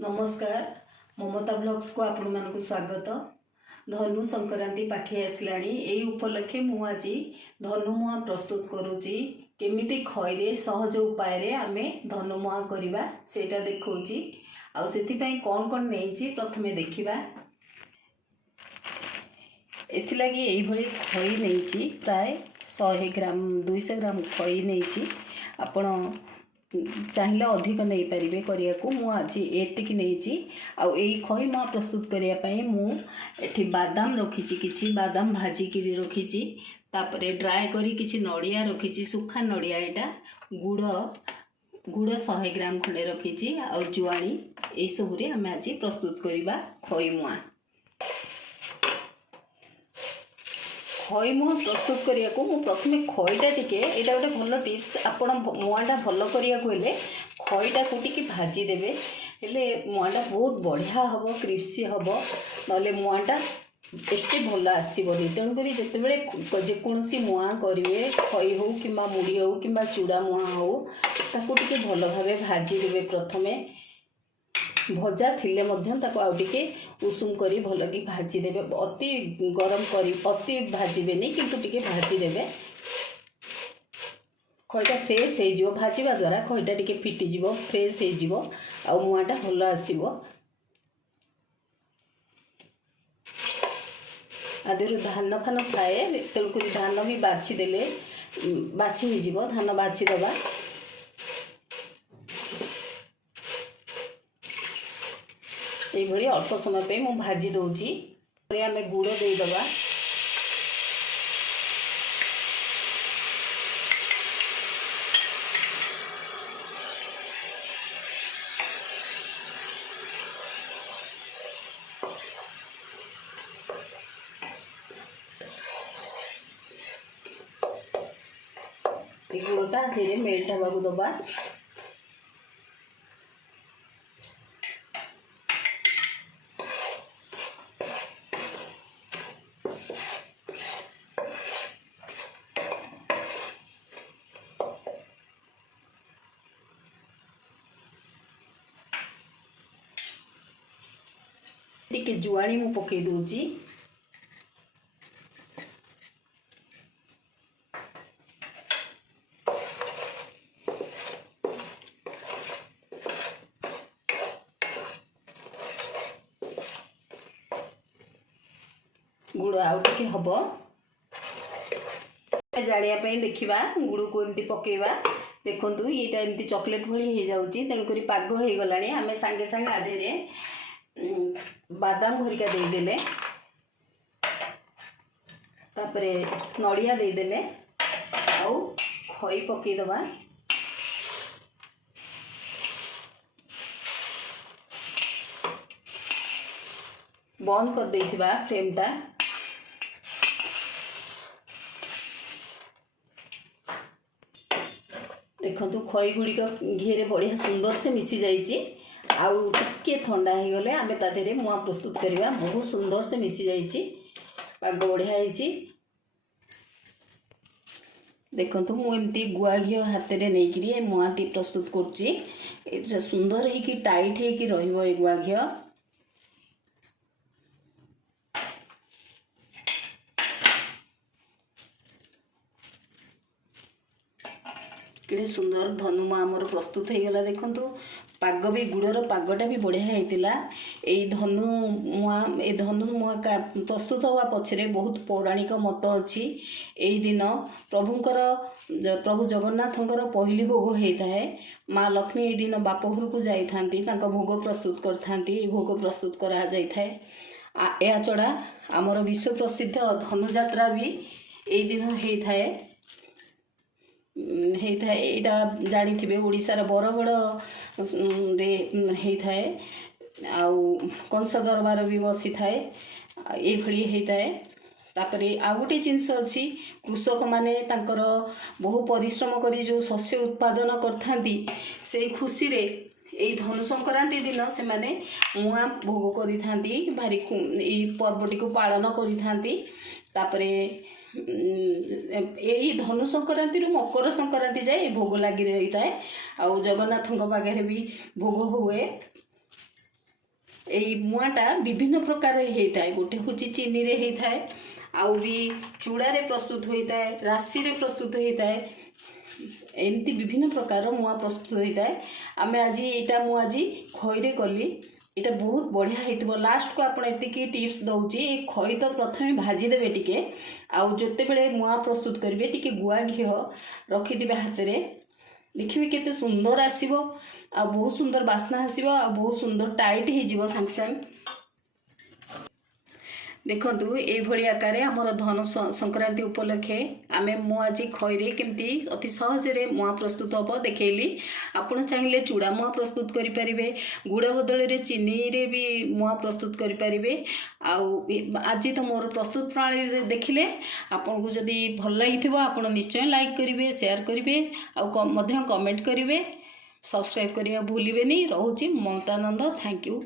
नमस्कार ममता ब्लॉग्स को आपण मानक स्वागत। धनु संक्रांति पाखे आसलाणी यही उपलक्षे मु आज धनु मुआ प्रस्तुत करुच्ची केमिति खैरे सहज उपाय रे आमे धनु मुआ करबा सेटा देखौची आ सेति पई कोन कोन नेइची प्रथमे देखिबा। एथि लागि एही भली खई नेइची प्राय 100 ग्राम 200 ग्राम खई नेइची। आपण चाहिए अधिक नहीं पारे करिया को मु आज एतिक नहीं आउ यही खई मुआ प्रस्तुत करने मुझे बादाम रखी किसी बादाम भाजिकी रखी तापरे ड्राए करी किसी नड़िया रखी सुखा नड़िया यहाँ गुड़ 100 ग्राम खंडे रखी आउ जुआनी यही सबुरे आम आज प्रस्तुत करवा खई मुआ। खई मुआ प्रस्तुत करिया को मु प्रथमे खईटा टिके एटा गोटे भल टिप्स आपण मुआटा भल करिया को हेले खईटा को टिके भाजी देबे हेले मुआटा बहुत बढ़िया हबो क्रिस्पी हबो नले मुआटा एते भल आसीबोनी। तेणु करी जेतेबेले जेकोसी मुआ करिवे खई हो किंबा मुड़ी हो किंबा चूड़ा मुआ हो ताको टिके भल भाबे भाजी देबे। प्रथमे भजा थिले मध्यम ताको आउ टिके उषुम करी भल कि भाजी देबे अति गरम करी अति भाजीबेनी किंतु टिके भाजी देबे। खईटा फ्रेश हो जिवो भाजीबा द्वारा खईटा टिके फिटी जिवो फ्रेश हो जिवो आ मुआटा भल आसीबो। आदेरु धान फान खाए तेणुक धान भी बाछि देले बाछि हो जिवो धान बाछि दबा। ये अल्प समय पे मु भाजी दौची आम गुड़ देदबा। गुड़टा धीरे मेल्ट हवा को दबा। टिके जुआनी मु पकई दूची गुड़ आउ टिके हबो जानिया देखा गुड़ को एमती पकेवा। देखंतु एटा एमती चॉकलेट भली हो जाउची तेणु करी पाग हो गलानी आमे संगे संगे आधेरे बादाम घरिका देदेले तापरे नड़िया देदेले आउ खई पकई दबा। बंद कर देथिबा फ्लेमटा। देखंतु खई गुड़िक घीरे बढ़िया सुंदर से मिसी जाइए आउ टिके ठंडा हो गले आमे तादेरे मुआ प्रस्तुत करवा। बहुत सुंदर से मिसी जाइए पाग बढ़िया होइछि। देखंतु मु एमती गुआ घी हाथ में नहीं मुआटी प्रस्तुत करुच्ची ये सुंदर है कि टाइट है कि रहिबो ए गुआ घी। कि सुंदर धनु मुआ आमर प्रस्तुत हो गला। देखंतु पाग भी गुड़र पागटा भी बढ़िया होता। यही धनु मुआ का प्रस्तुत हवा पछरे बहुत पौराणिक मत अच्छी। यही दिन प्रभु जगन्नाथंकर पहली भोग होता है। माँ लक्ष्मी यही दिन बापघर को जाता भोग प्रस्तुत करते भोग प्रस्तुत करा जाए। या छड़ा आमर विश्व प्रसिद्ध धनु यात्रा भी यही दिन होता है। यहाँ जानी ओडिशार बरगढ़ रे होता है आउ कंस दरबार भी बसी थाए ये होता है। तापरे आ गोटे जिनस अच्छी कृषक माने तांकर बहु परिश्रम करी जो शस्य उत्पादन करथांती से खुशी रे यही धनु संक्रांति दिन से माने मुआ भोग करी थांती भारी यही पर्वटी को पालन करी थांती। तापरे यही धनु संक्रांति मकर संक्रांति जाए भोग लगी रही है। आउ जगन्नाथ पाखे भी भोग हुए एई मुआटा विभिन्न प्रकार होता है। गोटे हूँ चीनी रे होता है, आउ भी चूड़ा रे प्रस्तुत होता है, राशि रे प्रस्तुत होता है, एमती विभिन्न प्रकार मुआ प्रस्तुत होता है। आम आज यहाँ मुझे खईरे कली, यहाँ बहुत बढ़िया होता। लास्ट को आप टिप्स दौची, खई तो प्रथम भाजीदेवे टिके, आउ जोते बेले मुआ प्रस्तुत करेंगे टिके गुआ घी रखिथे हाथ में, देखिए केते सुंदर आसीबो, आ बहुत सुंदर बास्ना आसीबो, आ बहुत सुंदर टाइट हो जीवो संग संग। देखंतु ए भली आकार हमर धनु संक्रांति उपलक्षे आमे मु आज खईरे केमती अति सहज रे मुआ प्रस्तुत हम देखैली। आपण चाहिए चूड़ा मुआ प्रस्तुत करि परिबे, गुड़ बदल रे चीनी रे भी मुआ प्रस्तुत करि परिबे। आज तो मोर प्रस्तुत प्रणाली देखिले आपन को जदि भल लागिथिबो आपण निश्चय लाइक करिवे, शेयर करिवे, आ मध्य कमेंट करिवे, सब्सक्राइब करिया भूलिबेनी। रहूची ममता नंद, थैंक यू।